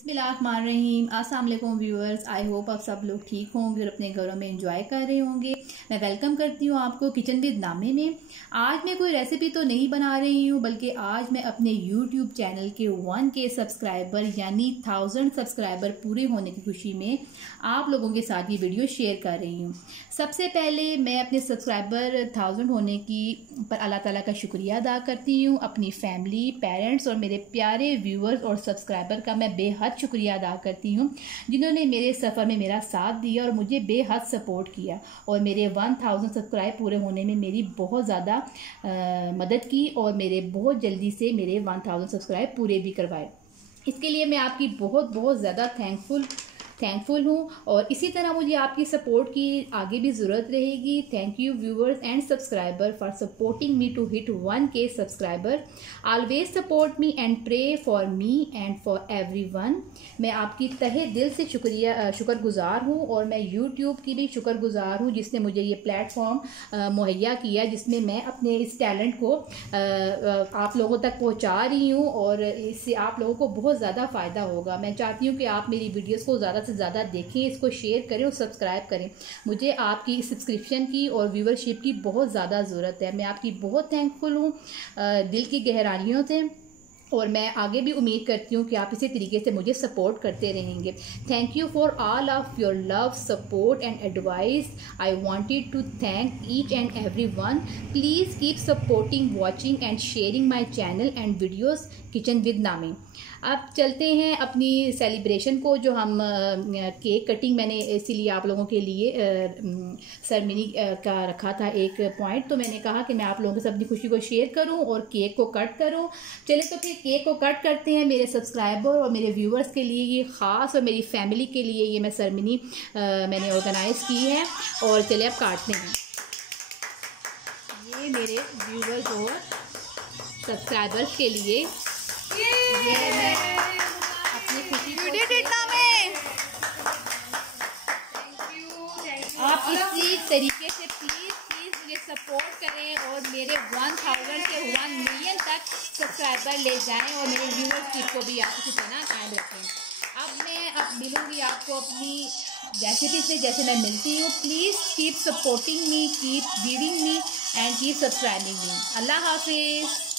बिस्मिल्लाहिर्रहमानिर्रहीम। अस्सलाम वालेकुम व्यूअर्स, आई होप आप सब लोग ठीक होंगे और अपने घरों में एंजॉय कर रहे होंगे। मैं वेलकम करती हूँ आपको किचन विद नामे में। आज मैं कोई रेसिपी तो नहीं बना रही हूँ, बल्कि आज मैं अपने यूट्यूब चैनल के 1K सब्सक्राइबर यानी 1000 सब्सक्राइबर पूरे होने की खुशी में आप लोगों के साथ ये वीडियो शेयर कर रही हूँ। सबसे पहले मैं अपने सब्सक्राइबर 1000 होने की पर अल्लाह ताला का शुक्रिया अदा करती हूँ। अपनी फैमिली, पेरेंट्स और मेरे प्यारे व्यूअर्स और सब्सक्राइबर का मैं बेहद शुक्रिया अदा करती हूँ, जिन्होंने मेरे सफ़र में मेरा साथ दिया और मुझे बेहद सपोर्ट किया और मेरे 1000 सब्सक्राइब पूरे होने में मेरी बहुत ज़्यादा मदद की और मेरे बहुत जल्दी से मेरे 1000 सब्सक्राइब पूरे भी करवाए। इसके लिए मैं आपकी बहुत ज़्यादा थैंकफुल हूँ और इसी तरह मुझे आपकी सपोर्ट की आगे भी ज़रूरत रहेगी। Thank you viewers and subscriber for supporting me to hit 1K subscriber. Always support me and pray for me and for everyone. मैं आपकी तहे दिल से शुक्रगुजार हूँ और मैं यूट्यूब की भी शुक्रगुजार हूँ, जिसने मुझे ये प्लेटफॉर्म मुहैया किया, जिसमें मैं अपने इस टैलेंट को आप लोगों तक पहुँचा रही हूँ और इससे आप लोगों को बहुत ज़्यादा फ़ायदा होगा। मैं चाहती हूँ कि आप मेरी वीडियोज़ को ज़्यादा ज़्यादा देखें, इसको शेयर करें और सब्सक्राइब करें। मुझे आपकी सब्सक्रिप्शन की और व्यूवरशिप की बहुत ज़्यादा ज़रूरत है। मैं आपकी बहुत थैंकफुल हूँ दिल की गहराइयों से और मैं आगे भी उम्मीद करती हूँ कि आप इसी तरीके से मुझे सपोर्ट करते रहेंगे। Thank you for all of your love, support and advice. I wanted to thank each and every one. Please keep supporting, watching and sharing my channel and videos kitchen with Nami. अब चलते हैं अपनी celebration को, जो हम cake cutting मैंने इसीलिए आप लोगों के लिए सेरेमनी का रखा था एक पॉइंट, तो मैंने कहा कि मैं आप लोगों के साथ अपनी खुशी को शेयर करूं और केक को कट करूं। चलिए तो फिर केक को कट करते हैं। मेरे सब्सक्राइबर और मेरे व्यूअर्स के लिए ये ख़ास और मेरी फैमिली के लिए ये मैं सेरेमनी मैंने ऑर्गेनाइज़ की है और चलिए अब काटते हैं। ये मेरे व्यूअर्स और सब्सक्राइबर्स के लिए ये मैं अपनी खुशी को आप इसी तरीके से प्लीज़ मुझे सपोर्ट करें और मेरे 1000 से 1 मिलियन तक सब्सक्राइबर ले जाएं और मेरे व्यूअर्स को भी आप इसी तरह कायम रखें। अब मैं मिलूंगी आपको अपनी रेसिपी से जैसे मैं मिलती हूँ। Please keep supporting me, keep giving me and keep subscribing me. अल्लाह हाफिज़।